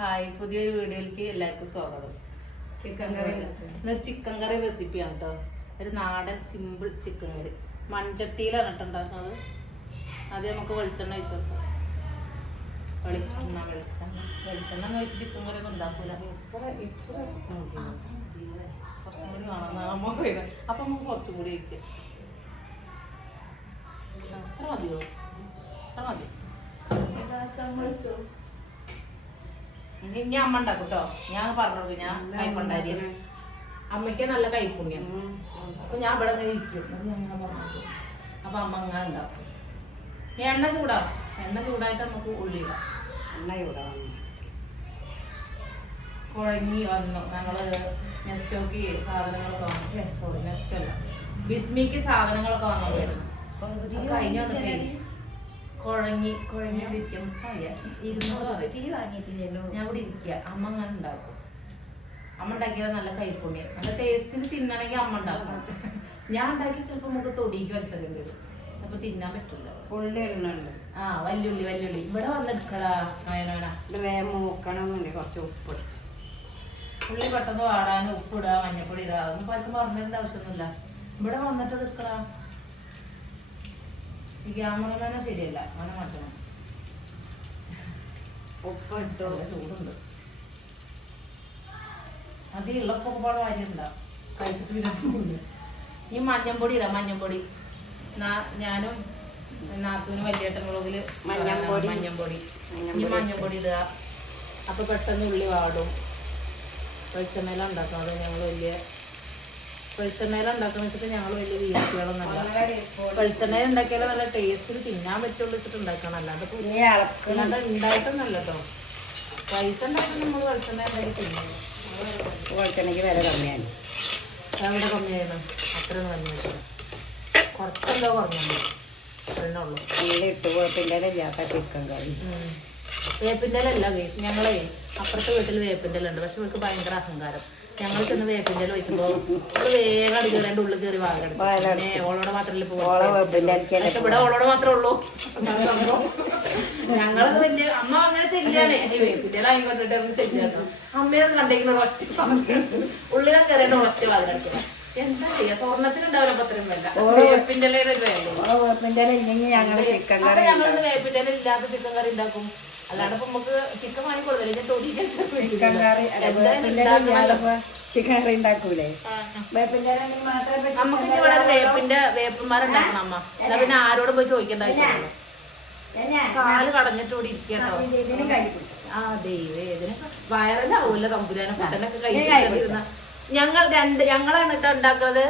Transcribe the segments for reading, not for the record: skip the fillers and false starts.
Hi, പുതിയൊരു വീഡിയോയിലേക്ക് എല്ലാവർക്കും സ്വാഗതം. ചിക്കൻ കറി റെസിപ്പിയാണ് കേട്ടോ. ഒരു നാടൻ സിമ്പിൾ ചിക്കൻ കറി മൺചട്ടിയിലാണ് കേട്ടോ ഉണ്ടാക്കുന്നത്. ആദ്യം നമുക്ക് വെളിച്ചെണ്ണ ഒഴിച്ചു കൊടുക്കാം. വെളിച്ചെണ്ണ ഒഴിച്ച് ചിക്കൻ കറി ഒന്നും ഉണ്ടാക്കൂല. കുറച്ചും കൂടി വേണം. അപ്പൊ നമുക്ക് കുറച്ചും കൂടി ഒഴിക്കാം. അത്ര മതിയോ? അത്ര മതി. ഇനി അമ്മ ഉണ്ടാക്കും കേട്ടോ. ഞാൻ പറഞ്ഞു ഞാൻ കൈപ്പണ്ടാരി അമ്മയ്ക്ക് നല്ല കൈപ്പുണ്യം. അപ്പൊ ഞാൻ ഇവിടെ അങ്ങനെ ഇരിക്കും. അങ്ങനെ പറഞ്ഞു അപ്പൊ അമ്മ അങ്ങനെ ഉണ്ടാക്കും. എണ്ണ ചൂടാവും. എണ്ണ ചൂടായിട്ട് നമുക്ക് ഉള്ളിടാം. എണ്ണ ചൂടാവും. കുഴങ്ങി വന്നു. ഞങ്ങള് നെസ്റ്റോക്ക് സാധനങ്ങളൊക്കെ വാങ്ങിച്ചേ. സോറി, നെസ്റ്റോ അല്ല, ബിസ്മിക്ക് സാധനങ്ങളൊക്കെ വാങ്ങാൻ വരുന്നു. കഴിഞ്ഞു വന്നിട്ടേ കുഴങ്ങിക്കൊണ്ടിരിക്കും. ഞാൻ ഇവിടെ ഇരിക്കുക. അമ്മ അങ്ങനെ ഉണ്ടാക്കും. അമ്മ ഉണ്ടാക്കിയത് നല്ല കൈപ്പുണ്യം. നല്ല ടേസ്റ്റിൽ തിന്നണമെങ്കിൽ അമ്മ ഉണ്ടാക്കും. ഞാൻ ഉണ്ടാക്കി ചിലപ്പോ നമുക്ക് തൊടിക്ക് വെച്ചതുണ്ട്. അപ്പൊ തിന്നാൻ പറ്റില്ല. ഉള്ളി ഇടുന്നുണ്ട്. ആ, വല്യുള്ളി ഇവിടെ വന്നെടുക്കളാ. മൂക്കണമെന്നുണ്ട്. കുറച്ച് ഉപ്പ്. ഉള്ളി പെട്ടെന്ന് വാടാൻ ഉപ്പിടുക, മഞ്ഞപ്പൊടി ഇടുക. അതൊന്നും പലർക്കും പറഞ്ഞതിന്റെ ആവശ്യമൊന്നുമില്ല. ഇവിടെ വന്നിട്ട് എടുക്കളാ. ഈ ക്യാമറമാനോ ശരിയല്ല, അങ്ങനെ മാറ്റണം. ഉപ്പ് ഇട്ടു. ചൂടുണ്ട്. അത് ഇളപ്പൊക്കെ കാര്യമുണ്ടാ കഴിച്ചിട്ട്. ഈ മഞ്ഞപ്പൊടി ഇടാം. മഞ്ഞപ്പൊടി ഞാനും നാത്തൂനും വലിയേട്ടൻ മുളകില് മഞ്ഞപ്പൊടി ഇടുക. അപ്പൊ പെട്ടെന്ന് ഉള്ളി വാടും. വെളിച്ചെണ്ണയില ഉണ്ടാക്കുന്നത് ഞങ്ങൾ വലിയ വെളിച്ചെണ്ണയില ഉണ്ടാക്കുന്ന വെച്ചിട്ട് ഞങ്ങൾ വലിയ വീഴ്ചകളൊന്നല്ല. വെളിച്ചെണ്ണയിൽ ഉണ്ടാക്കിയാലും നല്ല ടേസ്റ്റിൽ തിന്നാൻ പറ്റുള്ളൂ വെച്ചിട്ട് ഉണ്ടാക്കണം. അല്ലാണ്ട് ഉണ്ടായിട്ടൊന്നല്ല കേട്ടോ. പൈസ ഉണ്ടായിട്ട് നമ്മൾ വെളിച്ചെണ്ണ ഉണ്ടാക്കി തിന്നുന്നു. വെളിച്ചെണ്ണയ്ക്ക് വില കമ്മിയാണ്. എവിടെ കമ്മിയായിരുന്നു? അത്രയൊന്നും കമ്മിയായിരുന്നു. കുറച്ചെന്തോ കുറഞ്ഞു. ഉള്ളൂ ഇട്ട് വേപ്പിൻ്റെ ഇല്ലാത്ത ചിക്കൻ കറി. വേപ്പിൻ്റെ അല്ല കേസ്. ഞങ്ങളെ അപ്പുറത്തെ വീട്ടിൽ വേപ്പിൻ്റെ ഉണ്ട്. പക്ഷെ ഇവർക്ക് ഭയങ്കര അഹങ്കാരം. ഞങ്ങൾ ചെന്ന് വേപ്പിൻ്റെ വെച്ചപ്പോ വേഗം അടുക്കേണ്ട ഉള്ളിൽ കയറി വാങ്ങണം. ഓളോടെ മാത്രമല്ലേ പക്ഷെ ഇവിടെ ഓളോടെ മാത്രമേ ഉള്ളൂ. ഞങ്ങളത് വലിയ അമ്മ അങ്ങനെ ചെല്ലാണ്. വേപ്പിൻ്റെ ആയിക്കൊണ്ടിട്ട് ചെല്ലാണ്. അമ്മയെ കണ്ടേക്കുന്ന ഒറ്റ സമയം ഉള്ളിലാ കയറേണ്ട ഒറ്റ വാതിലടിക്കണം. എന്താ ചെയ്യാ? സ്വർണ്ണത്തിനുണ്ടാവില്ല. പത്രമല്ല വേപ്പിൻ്റെ ഞങ്ങള് വേപ്പിൻ്റെ ഇല്ലാത്ത ചിക്കൻ കറി ഉണ്ടാക്കും. അല്ലാണ്ട് ഇപ്പൊ നമുക്ക് ചിക്കൻ വാങ്ങി കൊടുത്തില്ല. ചിക്കൻ കറി ഉണ്ടാക്കൂലേ? നമുക്ക് ഇവിടെ വേപ്പന്മാരുണ്ടാക്കണം അമ്മ. എന്നാ പിന്നെ ആരോടും പോയി ചോദിക്കേണ്ട ആവശ്യമില്ല. കാല് കടഞ്ഞിട്ട് കൂടി ഇരിക്കട്ടോ. ആ ദൈവേ, ഇതിന് വയറലാവൂല്ല തമ്പുരാനെ. ഫുഡനൊക്കെ കഴിക്കുന്ന ഞങ്ങളാണ് കേട്ടോ ഉണ്ടാക്കുന്നത്.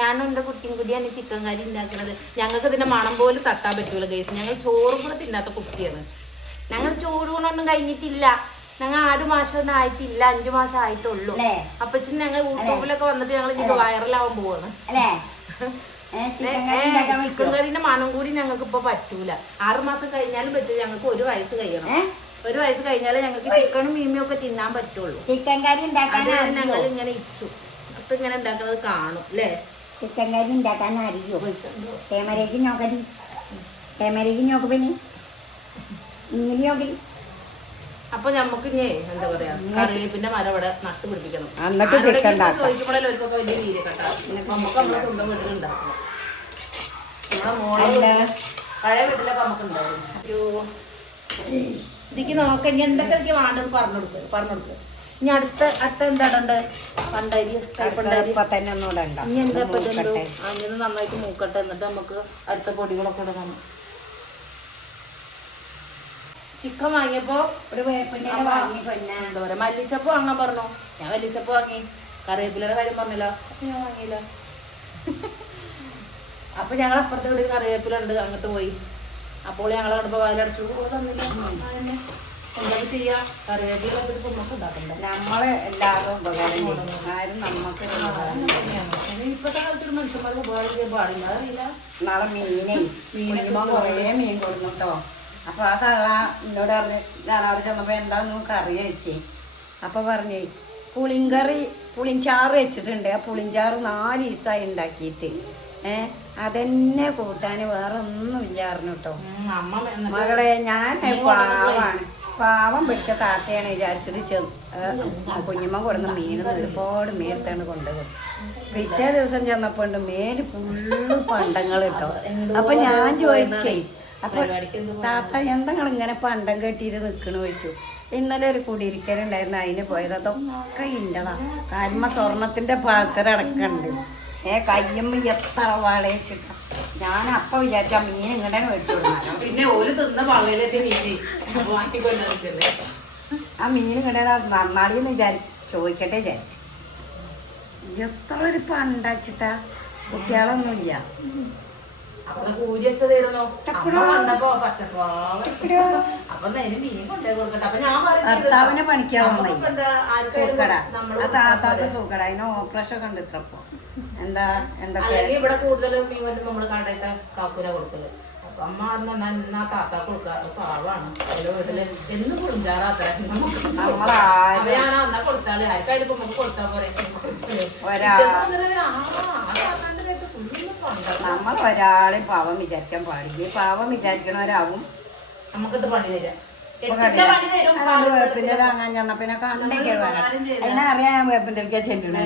ഞാനും എൻ്റെ കുട്ടിയും കൂടിയാണ് ചിക്കൻ കറി ഉണ്ടാക്കുന്നത്. ഞങ്ങൾക്ക് ഇതിന്റെ മണം പോലും തട്ടാൻ പറ്റൂല ഗൈസ്. ഞങ്ങൾ ചോറും കൂടെ തിന്നാത്ത കുട്ടിയാണ്. ഞങ്ങൾ ചോറൂണൊന്നും കഴിഞ്ഞിട്ടില്ല. ഞങ്ങൾ 6 മാസമൊന്നും ആയിട്ടില്ല. 5 മാസം ആയിട്ടുള്ളൂ. അപ്പൊ ഞങ്ങൾ യൂട്യൂബിലൊക്കെ വന്നിട്ട് ഞങ്ങൾ ഇത് വൈറലാവാൻ പോവാണ്. ചിക്കൻ കറിന്റെ മണം കൂടി ഞങ്ങൾക്ക് ഇപ്പൊ പറ്റൂല. 6 മാസം കഴിഞ്ഞാലും പറ്റൂല. ഞങ്ങൾക്ക് 1 വയസ്സ് കഴിയണം. 1 വയസ്സ് കഴിഞ്ഞാലേ ഞങ്ങൾക്ക് ചിക്കനും മീനും ഒക്കെ തിന്നാൻ പറ്റുള്ളൂ. ചിക്കൻ കറി ഞങ്ങൾ ഇങ്ങനെ ഇച്ചു അപ്പൊ ഇങ്ങനെ ഉണ്ടാക്കുന്നത് കാണും അല്ലേ? ചിക്കൻ കറി ഉണ്ടാക്കാൻ അറിയോ? ക്യാമറയ്ക്ക് നോക്കടി. ക്യാമറയ്ക്ക് നോക്കുമ്പനി ഇങ്ങനെ നോക്കി. അപ്പൊ ഞമ്മക്ക് ഇനി എന്താ പറയാ, കറിവേപ്പിന്റെ മരം ഇവിടെ നട്ടു പിടിപ്പിക്കണം. ചോദിക്കുമ്പോഴേ അവർക്കൊക്കെ വലിയ വീര് കട്ടാ. നമുക്ക് നമ്മളെ സ്വന്തം വീട്ടിലുണ്ടാക്കണം. നമ്മളെ മോളെ പഴയ വീട്ടിലൊക്കെ നമുക്ക് ഉണ്ടാവും. ഇതിക്ക് നോക്ക. ഇനി എന്തൊക്കെ എനിക്ക് വേണ്ടത് പറഞ്ഞു കൊടുക്കുക. ഇനി അടുത്ത എന്താണ്ട് പണ്ടരി കൈപ്പണ്ടരി ഇനി എന്താ അങ്ങനെ നന്നായിട്ട് മൂക്കട്ടെ. എന്നിട്ട് നമുക്ക് അടുത്ത പൊടികളൊക്കെ ഇടണം. ചിക്കൻ വാങ്ങിയപ്പോ ഒരു വേപ്പിൻ്റെ എന്താ പറയാ, മല്ലിച്ചപ്പ് വാങ്ങാൻ പറഞ്ഞു. ഞാൻ മല്ലിച്ചപ്പ് വാങ്ങി. കറിവേപ്പിലയുടെ കാര്യം പറഞ്ഞല്ലോ. അപ്പൊ ഞാൻ വാങ്ങിയില്ല. അപ്പൊ ഞങ്ങൾ അപ്പുറത്തെ വീട്ടിൽ കറിവേപ്പിലുണ്ട്. അങ്ങോട്ട് പോയി. അപ്പോൾ ഞങ്ങൾ അവിടെ വായിലടച്ചു തന്നില്ല. എന്താ ചെയ്യാ? കറിവേപ്പില നമുക്ക് ഉണ്ടാക്കണ്ട. നമ്മളെ എല്ലാവരും ഉപകാരം ആരും നമുക്ക് ഇപ്പത്തെ കാലത്ത് ഒരു മനുഷ്യന്മാർക്ക് ഉപകാരം ചെയ്യാൻ പാടില്ല. അറിയില്ല. നാളെ മീനുമ്പോ കുറേ മീൻ കൊടുക്കും കേട്ടോ. അപ്പൊ ആ തള്ള എന്നോട് പറഞ്ഞ് ഞാൻ അവിടെ ചെന്നപ്പോ എന്താന്ന് കറി വെച്ചേ. അപ്പൊ പറഞ്ഞേ പുളിഞ്ചാറ് വെച്ചിട്ടുണ്ട്. ആ പുളിഞ്ചാറ് 4 ദിവസമായി ഉണ്ടാക്കിയിട്ട്. അതെന്നെ കൂട്ടാന് വേറെ ഒന്നും ഇല്ലായിരുന്നു കേട്ടോ. മകളെ ഞാൻ പാവാണ്. പാവം പിടിച്ച താത്തയാണ് വിചാരിച്ചത് കുഞ്ഞമ്മ കൊടുന്ന മീൻ ഒരുപാട് മീനിട്ടാണ് കൊണ്ടുപോകും. പിറ്റേ ദിവസം ചെന്നപ്പോ ഉണ്ട് മേല് ഫുള്ള് പണ്ടങ്ങൾ കേട്ടോ. അപ്പൊ ഞാൻ ചോദിച്ചേ, അപ്പൊ താത്ത എന്തെങ്കിലും ഇങ്ങനെ പണ്ടം കെട്ടിയിട്ട് നിൽക്കണ ചോദിച്ചു. ഇന്നലെ ഒരു കുടിയിരിക്കലുണ്ടായിരുന്നു, അതിന് പോയത്. അതൊക്കെ ഇൻ്റെതാ. കാൽമ സ്വർണത്തിന്റെ പാസരടക്കണ്ട്. കയ്യമ്മ എത്ര വളയിച്ചിട്ട. ഞാൻ അപ്പൊ വിചാരിച്ച മീൻ ഇങ്ങനെ മേടിച്ചു കൊടുക്കണം. പിന്നെ ഓല് തിന്ന പള്ളയിലെത്തിയ മീൻ ആ മീൻ ഇങ്ങനെ നന്നാളിന്ന് ചോദിക്കട്ടെ വിചാരിച്ചു. എത്ര ഒരു പണ്ടച്ചിട്ടാ. കുട്ടികളൊന്നുമില്ല. കൂലി വെച്ചതായിരുന്നു കണ്ടപ്പോ പച്ചപ്പാവ. അപ്പൊ മീൻ കൊണ്ടേ കൊടുക്കട്ടെ. അപ്പൊ ഞാൻ ഭർത്താവിന് പണിക്കാവുന്ന സൂക്കട. ആ താത്താക്ക് സൂക്കട. അതിന് ഓപ്പറേഷൻ കണ്ട് ഇത്രപ്പോ എന്താ എന്തൊക്കെ ഇവിടെ കൂടുതലും മീൻ വരുമ്പോ നമ്മള് കടയിട്ട കാക്കൂര കൊടുക്കല്. അപ്പൊ അമ്മ എന്നാ താത്ത കൊടുക്കാറ് പാവാണ്. അതിലെ വീട്ടില് എന്ന് കൊടുക്കാറാത്ര ഞാൻ എന്നാ കൊടുത്താല് ആർക്കായാലും നമുക്ക് കൊടുത്താൽ പോരെ. നമ്മൾ ഒരാളെയും പാവം വിചാരിക്കാൻ പാടില്ല. പാവം വിചാരിക്കണവരാവും നമുക്കിട്ട് പണി തരാം. വേപ്പിന്റെ വാങ്ങാൻ ചെന്ന പിന്നെ കണ്ടേക്ക് അതിനറിയാൻ വേപ്പിന്റെ ചെല്ലണേ.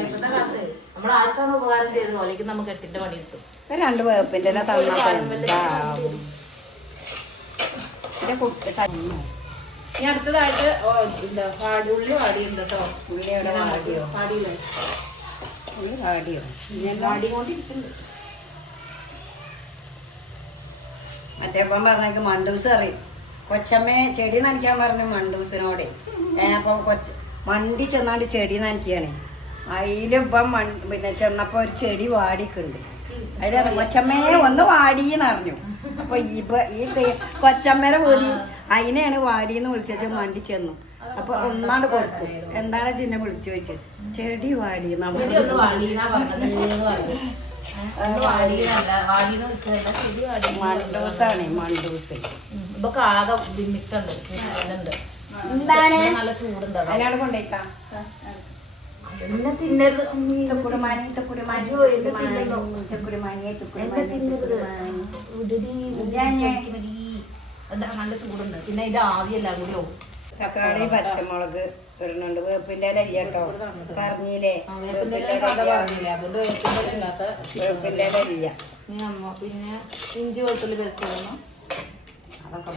നമ്മളാർക്കാണ് ഉപകാരം ചെയ്തത് പോലേക്ക് നമുക്ക് എട്ടിന്റെ പണി കിട്ടും. 2 വേപ്പിന്റെ ഇനി അടുത്തതായിട്ട് ഉള്ളി വാടിയുണ്ട് കേട്ടോ. ഉള്ളി എവിടെ വാടിയോ? വാടിയില്ലേ? ഉള്ളി വാടിയോ? വാടിക്കൊണ്ടിരിക്കുന്നുണ്ട്. മറ്റേപ്പം പറഞ്ഞേക്ക് മണ്ടൂസ് അറിയും. കൊച്ചമ്മയെ ചെടി നനയ്ക്കാൻ പറഞ്ഞു മണ്ടൂസിനോട്. അപ്പം മണ്ടി ചെന്നാണ്ട് ചെടി നനയ്ക്കുകയാണ്. അതിലിപ്പം പിന്നെ ചെന്നപ്പോ ഒരു ചെടി വാടിക്കുണ്ട്. അതിലാണ് കൊച്ചമ്മയെ ഒന്ന് വാടിയെന്ന് അറിഞ്ഞു. അപ്പൊ ഈ കൊച്ചമ്മേരെ പോയി അതിനെയാണ് വാടിയെന്ന് വിളിച്ചു. മണ്ടി ചെന്നു. അപ്പൊ ഒന്നാണ്ട് കൊടുത്തു. എന്താണ് ചിന്നെ വിളിച്ചു വെച്ചത്? ചെടി വാടി. മണ്ടൂസാണ് മണ്ടൂസ്. എന്താണ് അതിനാണ് കൊണ്ടേക്കാം. നല്ല ചൂടുണ്ട്. പിന്നെ ഇത് ആവിയെല്ലാം കൂടി ആവും. തക്കാളി പച്ചമുളക് ഇടുന്നുണ്ട്. വേപ്പിന്റെ ഇല കേട്ടോ പറഞ്ഞില്ലേ? വേപ്പിന്റെ ഇല ഇല്ല. പിന്നെ ഇഞ്ചി വെളുത്തുള്ളി പേസ്റ്റ് ഇടണം. അതൊക്കെ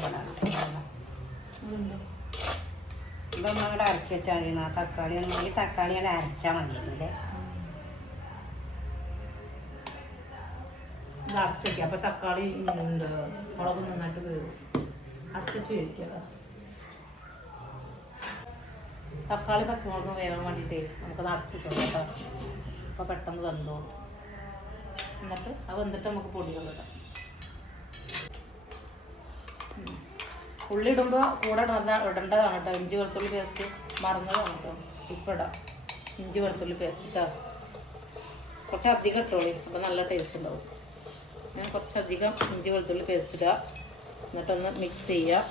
ഇതൊന്നും അങ്ങോട്ട് അരച്ച് വെച്ചാൽ മതി. ആ തക്കാളി ഒന്നും ഈ തക്കാളിയാണ് അരച്ചാൽ മതിയല്ലേ? ഇത് അരച്ചേക്കാം. അപ്പൊ തക്കാളി മുളക് നന്നായിട്ട് വേവും. അരച്ചു കഴിക്കുക. തക്കാളി പച്ചമുളകും വേവാൻ വേണ്ടിയിട്ടേ നമുക്കത് അരച്ചു കേട്ടോ. അപ്പൊ പെട്ടെന്ന് വെന്തോളും. എന്നിട്ട് അത് വെന്തിട്ട് നമുക്ക് പൊടികൾ ഇടാം. ഉള്ളി ഇടുമ്പോൾ കൂടെ ഇടേണ്ടതാണ് കേട്ടോ. ഇഞ്ചി വെളുത്തുള്ളി പേസ്റ്റ് മറന്നതാണ് കേട്ടോ. ഇപ്പം ഇടാം ഇഞ്ചി വെളുത്തുള്ളി പേസ്റ്റ് കേട്ടോ. കുറച്ച് അധികം ഇട്ടോളി. അപ്പോൾ നല്ല ടേസ്റ്റ് ഉണ്ടാവും. ഞാൻ കുറച്ചധികം ഇഞ്ചി വെളുത്തുള്ളി പേസ്റ്റ് ഇടുക. എന്നിട്ടൊന്ന് മിക്സ് ചെയ്യുക.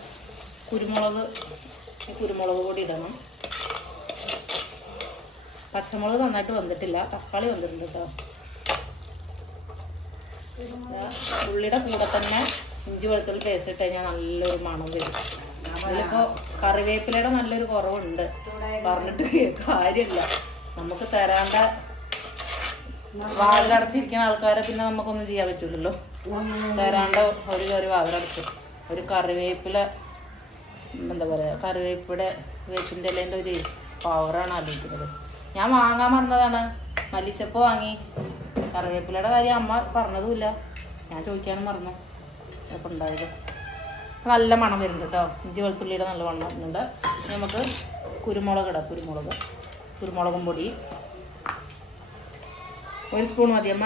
കുരുമുളക് പൊടി ഇടണം. പച്ചമുളക് നന്നായിട്ട് വന്നിട്ടില്ല. തക്കാളി വന്നിട്ടുണ്ട് കേട്ടോ. ഉള്ളിയുടെ കൂടെ തന്നെ ഇഞ്ചി വെളുത്തുള്ളി പേസ്റ്റ് ഇട്ട് കഴിഞ്ഞാൽ നല്ലൊരു മണം വരും. അതിലിപ്പോൾ കറിവേപ്പിലയുടെ നല്ലൊരു കുറവുണ്ട്. പറഞ്ഞിട്ട് കാര്യമില്ല. നമുക്ക് തരാണ്ട വാതിലടച്ചിരിക്കുന്ന ആൾക്കാരെ പിന്നെ നമുക്കൊന്നും ചെയ്യാൻ പറ്റില്ലല്ലോ. തരാണ്ട ഒരു കറി വാതിലടച്ച് ഒരു കറിവേപ്പില എന്താ പറയുക, വേപ്പിൻ്റെ ഇലേൻ്റെ ഒരു പവറാണ് ആലോചിക്കുന്നത്. ഞാൻ വാങ്ങാൻ വന്നതാണ്. മല്ലിച്ചപ്പ് വാങ്ങി. കറിവേപ്പിലയുടെ കാര്യം അമ്മ പറഞ്ഞതുമില്ല. ഞാൻ ചോദിക്കാനും മറന്നു. അപ്പോൾ ഉണ്ടായത് നല്ല മണം വരുന്നുണ്ട് കേട്ടോ. ഇഞ്ചി വെളുത്തുള്ളിയുടെ നല്ല മണം വരുന്നുണ്ട്. നമുക്ക് കുരുമുളക് ഇടാം. കുരുമുളകും പൊടി 1 സ്പൂൺ മതി അമ്മ.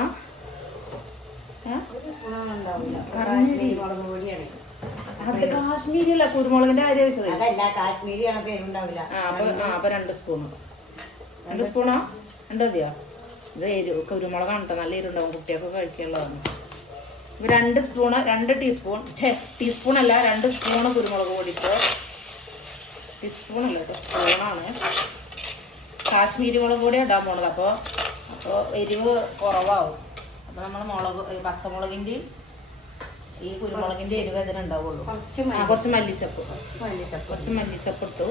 അത് കാശ്മീരി അല്ല, കുരുമുളകിന്റെ കാര്യം വെച്ചത്. അപ്പൊ 2 സ്പൂണ്. 2 സ്പൂണോ? 2 മതിയോ? ഇത് കുരുമുളകാണ് കേട്ടോ. നല്ല എരിവുണ്ടാവും. കുട്ടികൾക്ക് കഴിക്കാനുള്ളതാണ്. 2 സ്പൂണ് 2 ടീസ്പൂൺ ടീസ്പൂണല്ല 2 സ്പൂണ് കുരുമുളക് പൊടിയിട്ട്. ടീസ്പൂണല്ല കേട്ടോ, സ്പൂണാണ്. കാശ്മീരി മുളക് പൊടി ഇടാൻ പോണത്. അപ്പോൾ എരിവ് കുറവാകും. അപ്പോൾ നമ്മൾ പച്ചമുളകിൻ്റെ ഈ കുരുമുളകിന്റെ എരിവ് അതിന് ഉണ്ടാവുള്ളൂ. കുറച്ച് മല്ലിച്ചപ്പ് ഇട്ടു.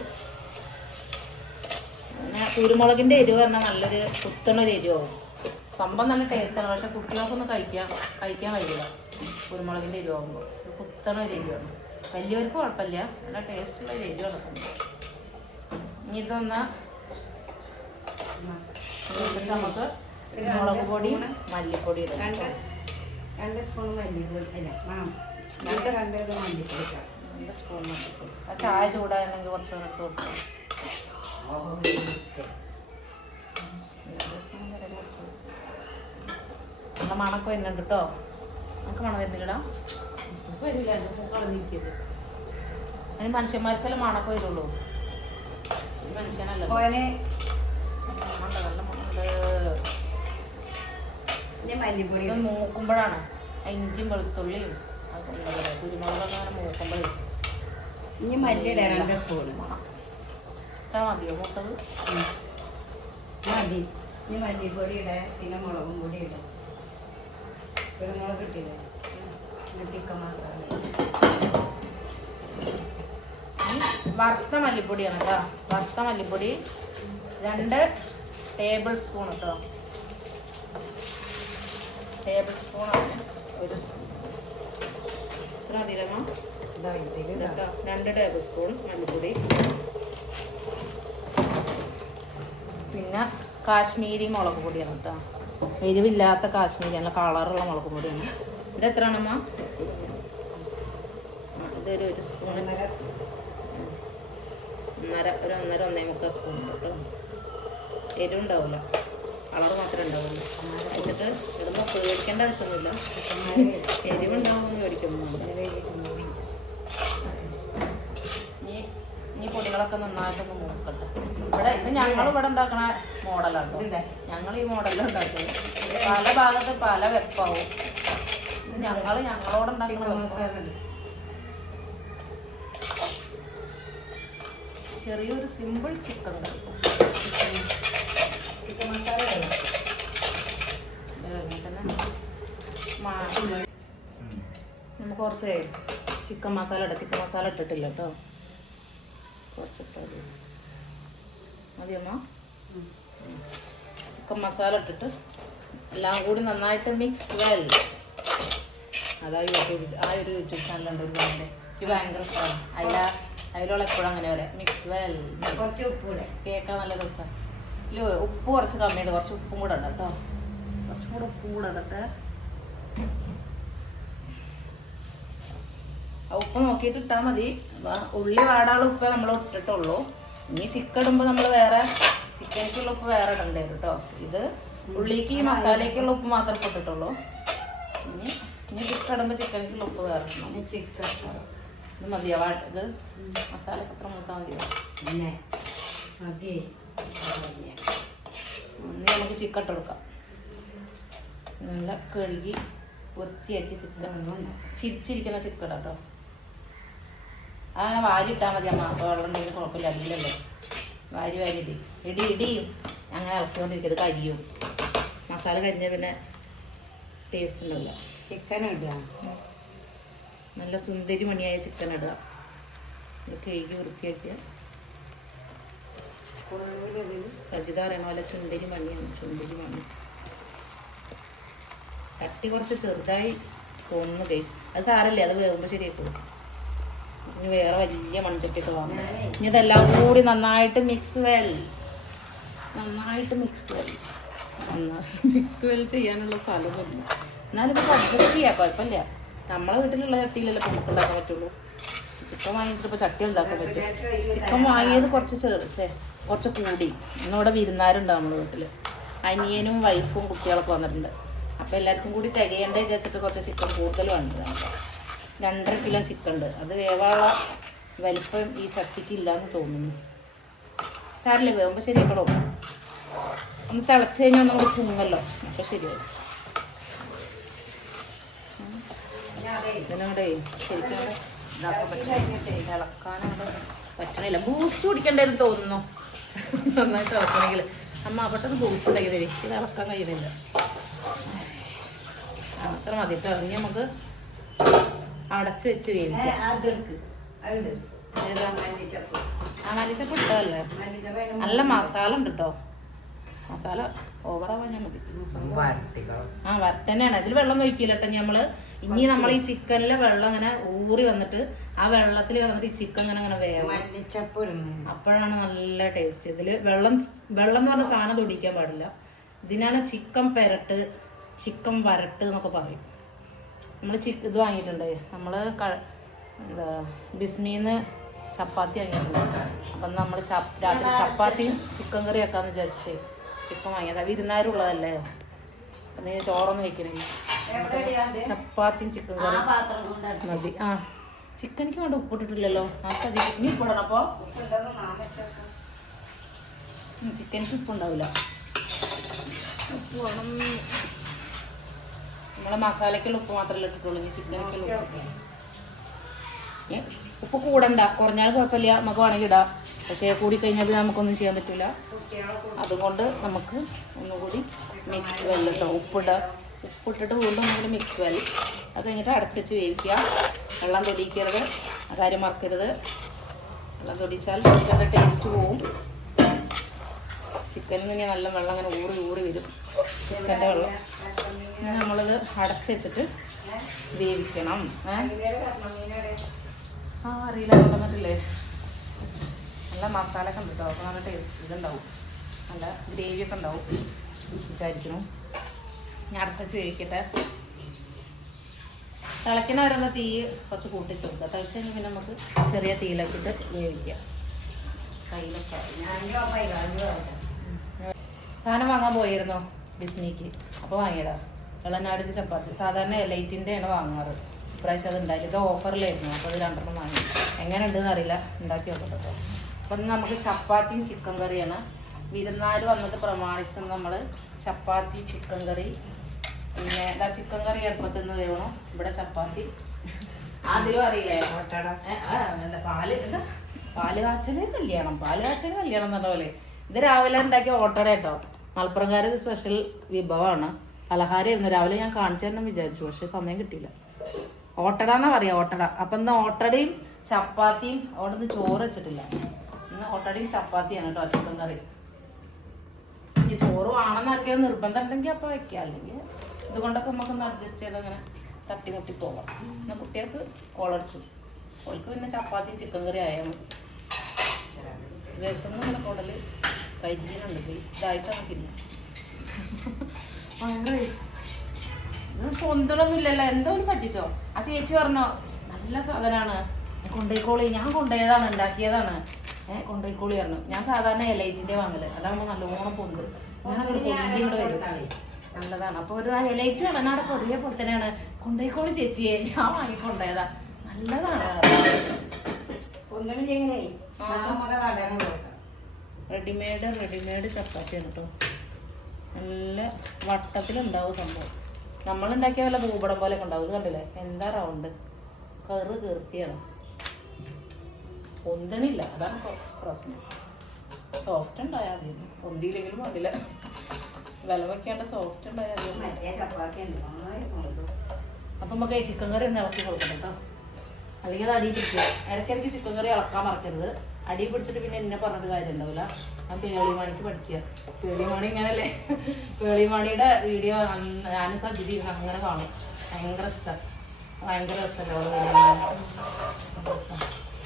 പിന്നെ കുരുമുളകിന്റെ എരിവ് പറഞ്ഞാൽ നല്ലൊരു കുത്തണൊരു എരിവാകും. സംഭവം നല്ല ടേസ്റ്റാണ്. പക്ഷെ കുട്ടികൾക്കൊന്നും കഴിക്കാൻ കഴിയില്ല കുരുമുളകിന്റെ എരിവാകുമ്പോൾ. കുത്തണൊരു എരിവാണ്. വലിയവർക്ക് കുഴപ്പമില്ല, നല്ല ടേസ്റ്റുള്ള ഒരു എരിവാണ് സംഭവം. ഇനി ഇതൊന്ന് നമുക്ക് മുളക് പൊടിയും മല്ലിപ്പൊടി ഇടും. 2 സ്പൂൺ മല്ലിപ്പൊടി. 2 സ്പൂൺ മല്ലിപ്പൊടി. ആ ചായ ചൂടായിരുന്നെങ്കിൽ കുറച്ച് ഇട്ട് കൊടുക്കാം. നല്ല മണക്ക് വരുന്നുണ്ട് കേട്ടോ. നമുക്ക് മണം വരുന്നില്ലടാ. നമുക്ക് വരില്ല, കളഞ്ഞിരിക്കരുത്. അതിന് മനുഷ്യന്മാർക്കെല്ലാം മണക്ക് വരുള്ളൂ. മനുഷ്യനല്ല മല്ലിപ്പൊടി മൂക്കുമ്പോഴാണ് ഇഞ്ചിയും വെളുത്തുള്ളിയും കുരുമുളകൊക്കെ അങ്ങനെ മൂക്കുമ്പോഴേ. ഇനി മല്ലിയുടെ 2 സ്പൂൺ മതിയോ മൂട്ടത്? മതി. ഇനി മല്ലിപ്പൊടി ഇടാൻ, പിന്നെ മുളകും പൊടി ഇടാം. കുരുമുളക് ഇട്ടില്ല, ചിക്കൻ മസാല. വറുത്ത മല്ലിപ്പൊടിയാണ് കേട്ടോ. വറുത്ത മല്ലിപ്പൊടി 2 ടേബിൾ സ്പൂൺ കേട്ടോ. ടേബിൾ സ്പൂണാണ്. 1 സ്പൂൺ ഇത്ര മതിയില്ലമ്മ. 2 ടേബിൾ സ്പൂൺ മല്ലിപ്പൊടി. പിന്നെ കാശ്മീരി മുളക് പൊടിയാണ് കേട്ടോ. എരിവില്ലാത്ത കാശ്മീരി, നല്ല കളറുള്ള മുളക് പൊടിയാണ്. ഇത് എത്രയാണമ്മ? ഇതൊരു 1 സ്പൂൺ. 1.5 1.25 സ്പൂൺ കേട്ടോ. എരിവുണ്ടാവില്ല, കളർ മാത്രമേ ഉണ്ടാവുള്ളൂ. എന്നിട്ട് ഇടുമ്പോൾ പേടിക്കേണ്ട ആവശ്യമൊന്നുമില്ല. എരിവുണ്ടാവുമെന്ന് പേടിക്കുന്നു. ഈ പൊടികളൊക്കെ നന്നായിട്ടൊന്ന് മൂക്കട്ടെ. ഇത് ഞങ്ങളിവിടെ ഉണ്ടാക്കണ മോഡലാണ്. ഞങ്ങൾ ഈ മോഡലിൽ ഉണ്ടാക്കുന്നത്. പല ഭാഗത്ത് പല വെപ്പാവും. ഇത് ഞങ്ങളോട് ഉണ്ടാക്കണ ചെറിയൊരു സിമ്പിൾ ചിക്കൻ കറി. ചിക്കൻ മസാല നമുക്ക് കുറച്ച് ചിക്കൻ മസാല ഇടാം. ചിക്കൻ മസാല ഇട്ടിട്ടില്ല കേട്ടോ. കുറച്ചിട്ട് മതിയമ്മ. ചിക്കൻ മസാല ഇട്ടിട്ട് എല്ലാം കൂടി നന്നായിട്ട് മിക്സ് വെൽ. അതാ ഒരു യൂട്യൂബ് ചാനലുണ്ട് ഒരു പോലെ. എനിക്ക് ഭയങ്കര ഇഷ്ടമാണ്. അതിലുള്ള എപ്പോഴും അങ്ങനെ വരാം. Mix well. കുറച്ച് ഉപ്പ് കൂടെ കേൾക്കാൻ നല്ല രസമാണ്. ഇല്ല, ഉപ്പ് കുറച്ച് കമ്മിയുണ്ട്. കുറച്ച് ഉപ്പും കൂടെ ഇടാം കേട്ടോ. കുറച്ചും കൂടെ ഉപ്പും കൂടെ ഇടട്ടെ. ഉപ്പ് നോക്കിയിട്ട് ഇട്ടാൽ മതി. ഉള്ളി വാടാനുള്ള ഉപ്പേ നമ്മൾ ഇട്ടിട്ടുള്ളൂ. ഇനി ചിക്കൻ ഇടുമ്പോൾ നമ്മൾ വേറെ ചിക്കനിക്കുള്ള ഉപ്പ് വേറെ ഇടണ്ടേ കേട്ടോ. ഇത് ഉള്ളിക്ക് ഈ മസാലയ്ക്കുള്ള ഉപ്പ് മാത്രമേ ഇട്ടിട്ടുള്ളൂ. ഇനി ചിക്കൻ ഇടുമ്പോൾ ചിക്കനിക്കുള്ള ഉപ്പ് വേറെ ഇടണം. ചിക്കൻ ഇത് മതിയോ? ഇത് മസാലക്ക് അത്ര മൂത്താൽ മതിയോ? ഇനി നമുക്ക് ചിക്കൻ ഇട്ട് കൊടുക്കാം. നല്ല കഴുകി വൃത്തിയാക്കി ചിക്കൻ ചിരിച്ചിരിക്കുന്ന ചിക്കൻ ഇടാം കേട്ടോ. അങ്ങനെ വാരി ഇട്ടാൽ മതി അമ്മ. അപ്പോൾ വെള്ളം ഉണ്ടെങ്കിൽ കുഴപ്പമില്ല. അതിലല്ലേ വാരി ഇടിയും അങ്ങനെ ഇളക്കിക്കൊണ്ടിരിക്കരുത്. കരിയും. മസാല കരിഞ്ഞാൽ പിന്നെ ടേസ്റ്റ് ഉണ്ടാവില്ല. ചിക്കൻ ഇടുക. നല്ല സുന്ദരി മണിയായ ചിക്കൻ ഇടുക. കഴുകി വൃത്തിയാക്കിയ സജിത പറയണ പോലെ ചുണ്ടരി മണിയാണ്. ചുണ്ടരി മണി കട്ടി കുറച്ച് ചെറുതായി തോന്നുന്നു ഗൈസ്. അത് സാരല്ലേ, അത് വേകുമ്പോൾ ശരിയായിക്കോളും. ഇനി വേറെ വലിയ മൺചട്ടിയൊക്കെ വാങ്ങണം. ഇനി ഇതെല്ലാം കൂടി നന്നായിട്ട് മിക്സ് വെൽ ചെയ്യാനുള്ള സ്ഥലമൊന്നുമില്ല. എന്നാലും ഇപ്പോൾ അഡ്ജസ്റ്റ് ചെയ്യാം, കുഴപ്പമില്ല. നമ്മളെ വീട്ടിലുള്ള ചട്ടിയിലല്ലേ ഇപ്പോൾ നമുക്ക് ഉണ്ടാക്കാൻ പറ്റുള്ളൂ. ചിക്കൻ വാങ്ങിയിട്ട് ഇപ്പോൾ ചട്ടി ഉണ്ടാക്കാൻ പറ്റും. ചിക്കൻ വാങ്ങിയത് കുറച്ച് കുറച്ച് കൂടി. ഇന്നിവിടെ വിരുന്നാരുണ്ട് നമ്മുടെ വീട്ടിൽ. അനിയനും വൈഫും കുട്ടികളൊക്കെ വന്നിട്ടുണ്ട്. അപ്പോൾ എല്ലാവർക്കും കൂടി തികയേണ്ടേ വിചാരിച്ചിട്ട് കുറച്ച് ചിക്കൻ കൂടുതൽ വേണ്ടത്. 2.5 കിലോ ചിക്കൻ ഉണ്ട്. അത് വേവാനുള്ള വലിപ്പം ഈ ചട്ടിക്ക് ഇല്ലയെന്ന് തോന്നുന്നു. സാരില്ല, വേകുമ്പോൾ ശരിയാക്കണോ. ഒന്ന് തിളച്ച് കഴിഞ്ഞാൽ ഒന്നും കൂടി ചുങ്ങല്ലോ. അപ്പോൾ ശരിയാവും. ഇതിനോടെ ശരിക്കും ഇതാക്കാൻ പറ്റില്ല. ഇളക്കാനോട് പറ്റണില്ല. ബൂസ്റ്റ് കുടിക്കേണ്ടതെന്ന് തോന്നുന്നു. നന്നായിട്ട് ഇളക്കണമെങ്കിൽ അമ്മ പെട്ടെന്ന് ബൂസ്റ്റ് ഉണ്ടാക്കി തരും. ഇത് ഇളക്കാൻ കഴിയുന്നില്ല. അത്ര മതി കേട്ടോ. ഇനി നമുക്ക് അടച്ചു വെച്ച് വേവിക്കാം. ഏതാ മല്ലിച്ചപ്പ് ഇട്ടതല്ലേ? നല്ല മസാല ഉണ്ട് കേട്ടോ. മസാല ഓവറാവാൻ ഞാൻ മതി. വരട്ടന്നെയാണ്. ഇതിൽ വെള്ളം ഒഴിക്കില്ല കേട്ടോ നമ്മള്. ഇനി നമ്മൾ ഈ ചിക്കനിലെ വെള്ളം ഇങ്ങനെ ഊറി വന്നിട്ട് ആ വെള്ളത്തിൽ കിടന്നിട്ട് ഈ ചിക്കൻ ഇങ്ങനെ വേവും. അപ്പോഴാണ് നല്ല ടേസ്റ്റ്. ഇതില് വെള്ളം എന്ന് പറഞ്ഞ സാധനം തൊടിക്കാൻ പാടില്ല. ഇതിനാണ് ചിക്കൻ പെരട്ട്, ചിക്കൻ വരട്ട് എന്നൊക്കെ പറയും. നമ്മൾ ഇത് വാങ്ങിയിട്ടുണ്ട്. നമ്മള് എന്താ ബിസ്മീന്ന് ചപ്പാത്തി വാങ്ങിയിട്ടുണ്ട്. അപ്പം നമ്മൾ രാത്രി ചപ്പാത്തിയും ചിക്കൻ കറി വെക്കാന്ന് വിചാരിച്ചിട്ടേ ചിക്കൻ വാങ്ങിയതാ. വിരുന്നാരുള്ളതല്ലേ, അപ്പം നീ ചോറൊന്നും വെക്കണില്ല. ചപ്പാത്തിയും ചിക്കൻ കറി മതി. ആ ചിക്കനിക്ക് വേണ്ട ഉപ്പിട്ടിട്ടില്ലല്ലോ. ഇനി ഉപ്പിടണം. അപ്പോൾ ചിക്കനിക്ക് ഉപ്പുണ്ടാവില്ല. ഉപ്പ് വേണം. നമ്മളെ മസാലയ്ക്കുള്ള ഉപ്പ് മാത്രമല്ല ഇട്ടിട്ടുള്ളൂ. ഇനി ചിക്കനൊക്കെയുള്ള ഉപ്പ് കൂടണ്ട. കുറഞ്ഞാൽ കുഴപ്പമില്ല, നമുക്ക് വേണമെങ്കിൽ ഇടാം. പക്ഷേ കൂടിക്കഴിഞ്ഞാൽ നമുക്കൊന്നും ചെയ്യാൻ പറ്റില്ല. അതുകൊണ്ട് നമുക്ക് ഒന്നുകൂടി മിക്സ് വെള്ളം കേട്ടോ. ഉപ്പിട്ടിട്ട് വീണ്ടും ഒന്നുകൂടി മിക്സ് വെള്ളം. അത് കഴിഞ്ഞിട്ട് അടച്ചുവെച്ച് വേവിക്കുക. വെള്ളം തൊടിക്കരുത്, ആ കാര്യം മറക്കരുത്. വെള്ളം തൊടിച്ചാൽ ചിക്കൻ്റെ ടേസ്റ്റ് പോവും. ചിക്കനിൽ നിന്ന് നല്ല വെള്ളം അങ്ങനെ ഊറി വരും ചിക്കൻ്റെ വെള്ളം. ഇനി നമ്മളത് അടച്ച് വെച്ചിട്ട് വേവിക്കണം. അറിയില്ല, കൊണ്ടുവന്നിട്ടില്ലേ? നല്ല മസാല ഒക്കെ ഉണ്ട് കേട്ടോ. അപ്പോൾ നല്ല ടേസ്റ്റ് ഇതുണ്ടാവും. നല്ല ഗ്രേവിയൊക്കെ ഉണ്ടാവും വിചാരിക്കണം. ഞാൻ അടച്ചു വേവിക്കട്ടെ. തിളയ്ക്കുന്ന വരുന്ന തീ കുറച്ച് കൂട്ടിച്ച് കൊടുക്കുക. തിളച്ച് കഴിഞ്ഞാൽ പിന്നെ നമുക്ക് ചെറിയ തീയിലൊക്കെ ഇട്ട് വേവിക്കാം. കയ്യിലൊക്കെ സാധനം വാങ്ങാൻ പോയിരുന്നോ ബിസ്മിക്ക്? അപ്പോൾ വാങ്ങിയതാ വെള്ളനാടിൻ്റെ ചപ്പാത്തി. സാധാരണ ലൈറ്റിൻ്റെയാണ് വാങ്ങാറ്. ഇപ്രാവശ്യം അത് ഉണ്ടാക്കി. ഇത് ഓഫറിലായിരുന്നു. അപ്പോൾ അത് 2 വാങ്ങി. എങ്ങനെ ഉണ്ടെന്ന് അറിയില്ല, ഉണ്ടാക്കി നോക്കട്ടെ കേട്ടോ. അപ്പം നമുക്ക് ചപ്പാത്തിയും ചിക്കൻ കറിയാണ്. വിരുന്നാർ വന്നത് പ്രമാണിച്ച് നമ്മൾ ചപ്പാത്തി ചിക്കൻ കറി, പിന്നെ ചിക്കൻ കറി അടുപ്പത്ത് നിന്ന് വേവണം. ഇവിടെ ചപ്പാത്തി. അതിലും അറിയില്ലേ എന്താ പാല് കാച്ചല് കല്യാണം പറഞ്ഞ പോലെ. ഇത് രാവിലെ ഉണ്ടാക്കിയ ഓട്ടട കേട്ടോ. മലപ്പുറംകാരുടെ ഒരു സ്പെഷ്യൽ വിഭവമാണ്. പലഹാരമായിരുന്നു. രാവിലെ ഞാൻ കാണിച്ചു തരണം വിചാരിച്ചു, പക്ഷെ സമയം കിട്ടിയില്ല. ഓട്ടട എന്നാ പറയാ, ഓട്ടട. അപ്പം ഇന്ന് ഓട്ടടയും ചപ്പാത്തിയും. അവിടെ നിന്ന് ചോറ് വെച്ചിട്ടില്ല. ഇന്ന് ഓട്ടടയും ചപ്പാത്തിയാണ് കേട്ടോ, ചിക്കൻ കറി. ഇനി ചോറ് വേണമെന്ന് ആർക്കെങ്കിലും നിർബന്ധം ഉണ്ടെങ്കിൽ അപ്പം വെക്കാം. അല്ലെങ്കിൽ ഇതുകൊണ്ടൊക്കെ നമുക്കൊന്ന് അഡ്ജസ്റ്റ് ചെയ്ത് അങ്ങനെ തട്ടിമുട്ടി പോകാം. പിന്നെ കുട്ടികൾക്ക് കോളടിച്ചു. അവൾക്ക് പിന്നെ ചപ്പാത്തിയും ചിക്കൻ കറി ആയാലും വിശന്ന് ഇങ്ങനെ കുടല് കഴിക്കുന്നുണ്ട്. ഇതായിട്ടാണ് പിന്നെ ഇത് പൊന്തലൊന്നും ഇല്ലല്ലോ. എന്തോലും പറ്റിച്ചോ? ആ ചേച്ചി പറഞ്ഞോ നല്ല സാധനമാണ്, കൊണ്ടുപോയിക്കോളി. ഞാൻ കൊണ്ടുപോയതാണ്, ഉണ്ടാക്കിയതാണ്. കൊണ്ടുപോയിക്കോളി പറഞ്ഞു. ഞാൻ സാധാരണ എലൈറ്റിൻ്റെ വാങ്ങല്. അതാകുമ്പോൾ നല്ലോണം പൊന്ത്. ഞാനങ്ങോട്ട് പൊന്തി കൂടെ വരും. നല്ലതാണ്. അപ്പോൾ ഒരു എലൈറ്റ് ഇടനാടെ പൊടിയെ പോലെ തന്നെയാണ്. കൊണ്ടുപോയിക്കോളി ചേച്ചിയെ, ഞാൻ വാങ്ങിക്കൊണ്ടേതാ. നല്ലതാണ്. റെഡിമെയ്ഡ് ചപ്പാത്തിയാണ് കേട്ടോ. നല്ല വട്ടത്തിലുണ്ടാവും സംഭവം. നമ്മളുണ്ടാക്കിയ വല്ല ഭൂപടം പോലെയൊക്കെ ഉണ്ടാവും. ഇത് കണ്ടില്ലേ എന്താ റൗണ്ട് കീർത്തിയാണ്. പൊന്തണില്ല, അതാണ് പ്രശ്നം. സോഫ്റ്റ് ഉണ്ടായാൽ മതി. പൊന്തിയില്ലെങ്കിലും പാടില്ല. വില വയ്ക്കേണ്ട സോഫ്റ്റ് ഉണ്ടായാൽ അപ്പം നമുക്ക് ചിക്കൻ കറി ഒന്ന് ഇളക്കി കൊടുക്കണം കേട്ടോ. അല്ലെങ്കിൽ അത് അടി പിടിക്കുക. ഇടയ്ക്കിടയ്ക്ക് ചിക്കൻ കറി ഇളക്കാൻ മറക്കരുത്. അടി പിടിച്ചിട്ട് പിന്നെ എന്നെ പറഞ്ഞിട്ട് കാര്യം ഉണ്ടാവില്ല. ഞാൻ പേളിമാണിക്ക് പഠിക്കുക. പേളിമാണി ഇങ്ങനല്ലേ, പേളിമാണിയുടെ വീഡിയോ ഞാനും സജിതി അങ്ങനെ കാണും. ഭയങ്കര ഇഷ്ടം, ഭയങ്കര രസമല്ലേ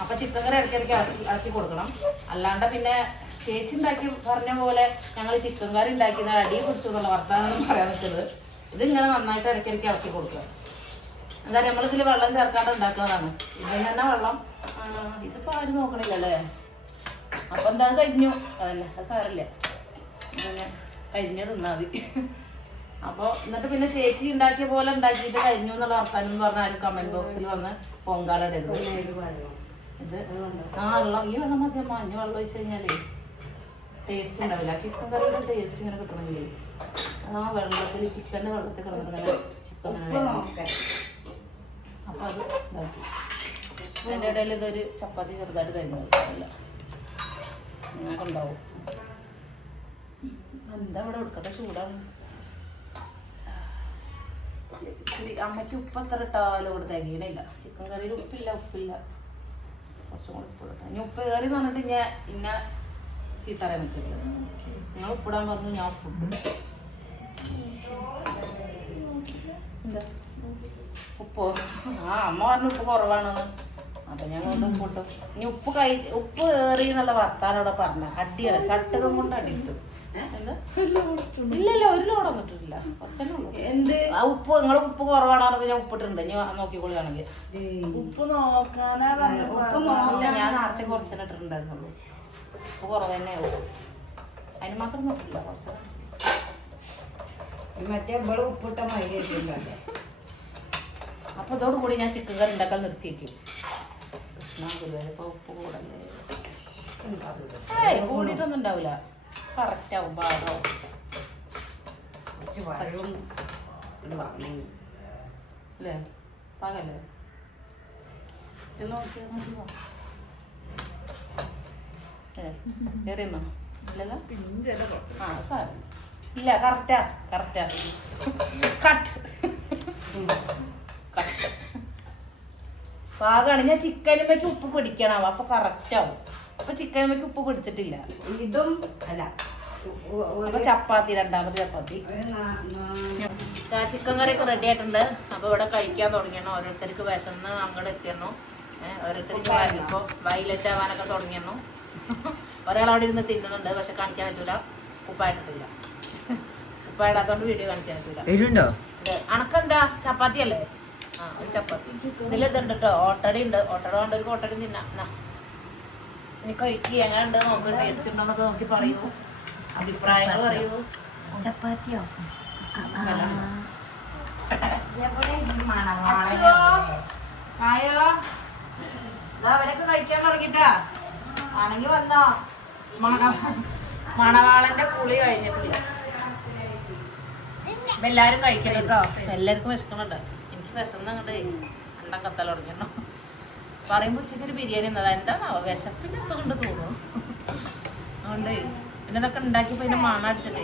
അപ്പം ചിക്കൻ കറി ഇടയ്ക്കിടയ്ക്ക് ഇറക്കി കൊടുക്കണം. അല്ലാണ്ട് പിന്നെ ചേച്ചി ഉണ്ടാക്കി പറഞ്ഞ പോലെ ഞങ്ങൾ ചിക്കൻ കറി ഉണ്ടാക്കിയത് അടി പിടിച്ചു എന്നുള്ള വർത്താനം പറയാൻ നിൽക്കുന്നത്. ഇതിങ്ങനെ നന്നായിട്ട് ഇടയ്ക്കിടയ്ക്ക് ഇറക്കി കൊടുക്കുക. എന്താ നമ്മളിതിൽ വെള്ളം ചേർക്കാണ്ട് ഉണ്ടാക്കുന്നതാണ്. ഇതിൽ തന്നെ വെള്ളം. ഇതിപ്പോൾ ആരും നോക്കണില്ലല്ലേ. അപ്പം എന്താ കഴിഞ്ഞു, അതന്നെ, അത് സാരമില്ല. പിന്നെ കഴിഞ്ഞ് തിന്നാൽ മതി. അപ്പോൾ എന്നിട്ട് പിന്നെ ചേച്ചി ഉണ്ടാക്കിയ പോലെ ഉണ്ടാക്കിയിട്ട് കഴിഞ്ഞു എന്നുള്ള വർത്താനം എന്ന് പറഞ്ഞാൽ ആരും കമൻറ്റ് ബോക്സിൽ വന്ന് പൊങ്കാലിടരുത്. ഇത് വെള്ളം, ഈ വെള്ളം മതി. മഞ്ഞ വെള്ളം ഒഴിച്ച് കഴിഞ്ഞാലേ ടേസ്റ്റ് ഉണ്ടാവില്ല. ചിക്കൻ കറിയുടെ ടേസ്റ്റ് ഇങ്ങനെ കിട്ടണമെങ്കിൽ ആ വെള്ളത്തിൽ, ചിക്കൻ്റെ വെള്ളത്തിൽ കിടന്നിട്ട് ചിക്കൻ അപ്പം അത് ഇതാക്കി. അതിൻ്റെ ഇടയിൽ ഇതൊരു ചപ്പാത്തി ചെറുതായിട്ട് കരിഞ്ഞ വെച്ചിട്ടില്ല. അങ്ങനെയൊക്കെ ഉണ്ടാവും. എന്താ ഇവിടെ കൊടുക്കട്ടെ, ചൂടാണ്. ഇത്തിരി അമ്മയ്ക്ക് ഉപ്പ് എത്ര ഇട്ടാലും ഇവിടെ തികയണില്ല. ചിക്കൻ കറിയിൽ ഉപ്പില്ല. കുറച്ചും കൂടി ഉപ്പ് ഇടട്ടെ. ഇനി ഉപ്പ് കയറി എന്ന് പറഞ്ഞിട്ട് ഞാൻ ഇന്ന ചീത്തറയാൻ നിൽക്കില്ല. നിങ്ങൾ ഉപ്പിടാൻ പറഞ്ഞു, ഞാൻ ഉപ്പിട്ടു. എന്താ ഉപ്പോ? അമ്മ പറഞ്ഞു ഉപ്പ് കുറവാണെന്ന്. അപ്പൊ ഞാൻ കൊണ്ട് ഉപ്പിട്ടു. ഇനി ഉപ്പ് കയറി എന്നുള്ള വർത്താനം അവിടെ പറഞ്ഞ അടിയാണ്. ചട്ടകം കൊണ്ട് അടിയിട്ടു. എന്താ ഇല്ലല്ലോ, ഒരു ലോഡ് വന്നിട്ടില്ല. കുറച്ചല്ലേ ഉള്ളൂ. എന്ത് ഉപ്പ്? നിങ്ങൾ ഉപ്പ് കുറവാണോ പറഞ്ഞപ്പോ ഞാൻ ഉപ്പിട്ടിട്ടുണ്ട്. ഇനി നോക്കിക്കൊള്ളുകയാണെങ്കിൽ ഉപ്പ് നോക്കാനാ പറഞ്ഞില്ല. ഞാൻ നേരത്തെ കുറച്ചെല്ലാം ഇട്ടിട്ടുണ്ടായിരുന്നുള്ളൂ. ഉപ്പ് കുറവ് തന്നെയാവും. അതിന് മാത്രം നോക്കില്ല. കുറച്ച് മറ്റേ ഇവിടെ ഉപ്പിട്ട മൈലിട്ടുണ്ടല്ലേ. അപ്പൊ ഇതോടുകൂടി ഞാൻ ചിക്കൻ കറി ഉണ്ടാക്കാൻ നിർത്തിയേക്കും. കൃഷ്ണ ഗുരുവായൂരപ്പ ഉപ്പ് കൂടല്ലേ. കൂടിയിട്ടൊന്നും ഉണ്ടാവില്ല. കറക്റ്റ് ആവും. പാകവും അല്ലേ? പാകല്ലേ? ഏറിയെന്നോ? ഇല്ലല്ലോ. ആ സാരം ഇല്ല. കറക്റ്റാ. കട്ട് പാകാണ്. ഞാൻ ചിക്കനുമ്മയ്ക്ക് ഉപ്പ് പിടിക്കണം. അപ്പൊ കറക്റ്റ് ആവും. അപ്പൊ ചിക്കനുമ്മയ്ക്ക് ഉപ്പ് പിടിച്ചിട്ടില്ല. ഇതും അല്ല. അപ്പൊ ചപ്പാത്തി, രണ്ടാമത് ചപ്പാത്തി. ചിക്കൻ കറിയൊക്കെ റെഡി ആയിട്ടുണ്ട്. അപ്പൊ ഇവിടെ കഴിക്കാൻ തുടങ്ങിയണോ. ഓരോരുത്തർക്ക് വിശന്ന് അങ്ങോട്ട് എത്തിയണോ. ഓരോരുത്തർക്ക് ഇപ്പൊ വൈലറ്റ് ആവാനൊക്കെ തുടങ്ങിയണോ. ഒരാൾ അവിടെ ഇരുന്ന് തിന്നുന്നുണ്ട്. പക്ഷെ കാണിക്കാൻ പറ്റൂല. ഉപ്പായിട്ടിട്ടില്ല. ഉപ്പായിടാത്തോണ്ട് വീഡിയോ കാണിക്കാൻ പറ്റൂല. അണക്കെന്താ ചപ്പാത്തി അല്ലേ? ആ, ഒരു ചപ്പാത്തി. ഇതിലിതുണ്ട് കേട്ടോ. ഓട്ടട ഉണ്ട്. ഓട്ടട കൊണ്ട് ഒരു ഓട്ടട തിന്നാ. ഇനി കഴിക്കുക. എങ്ങനെ ഉണ്ട് നോക്ക്. ടേസ്റ്റ് ഉണ്ടോന്നൊക്കെ നോക്കി പറയൂ. അഭിപ്രായങ്ങൾ പറയൂ. ചപ്പാത്തിയോ? ആയോ? അവരൊക്കെ കഴിക്കാൻ തുടങ്ങിട്ടാ. ആണെങ്കി വന്നോ. മണവാളന്റെ കുളി കഴിഞ്ഞിട്ടില്ല. അപ്പൊ എല്ലാരും കഴിക്കണം കേട്ടോ. എല്ലാവർക്കും വിശക്കണുണ്ട്. എനിക്ക് വിശന്ന് അങ്ങോട്ട് അണ്ടം കത്തൽ തുടങ്ങിയോ. പറയുമ്പോ ഉച്ചയ്ക്ക് ഒരു ബിരിയാണി എന്നതാ. എന്താണാവോ വിശപ്പിന്റെ അസുഖം കൊണ്ട് തോന്നുന്നു. അതുകൊണ്ട് പിന്നെ ഇതൊക്കെ ഉണ്ടാക്കിയപ്പോ ഇതിന്റെ മണം അടിച്ചിട്ട്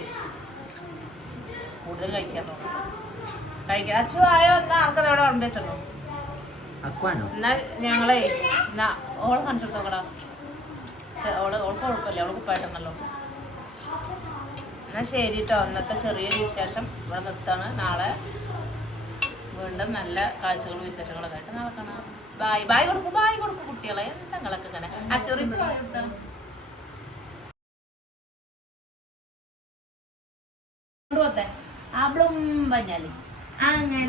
കൂടുതൽ കഴിക്കാൻ തോന്നുന്നു. കഴിക്കാൻ അച്ചു ആയോ? എന്നാ ആൾക്കത് എവിടെ ഉടമ്പ് വെച്ചോ. എന്നാ ഞങ്ങളെ ഓള് കാണിച്ചു കൊടുത്തോക്കടാ. ഓൾക്ക് കുഴപ്പമില്ല. അവൾക്ക് കുപ്പായിട്ടെന്നല്ലോ. എന്നാൽ ശരി കേട്ടോ. ഇന്നത്തെ ചെറിയൊരു വിശേഷം ഇവിടെ നിർത്താണ്. നാളെ വീണ്ടും നല്ല കാഴ്ചകളും വിശേഷങ്ങളൊക്കെ ആയിട്ട് നാളെ കാണാം. ബായ് കൊടുക്കും കുട്ടികളെ. എന്തെങ്കിലൊക്കെ ഇങ്ങനെ അച്ചറിച്ച് ബായ് കൊടുത്താ ആബ്ലും പറഞ്ഞാല് അങ്ങനെ.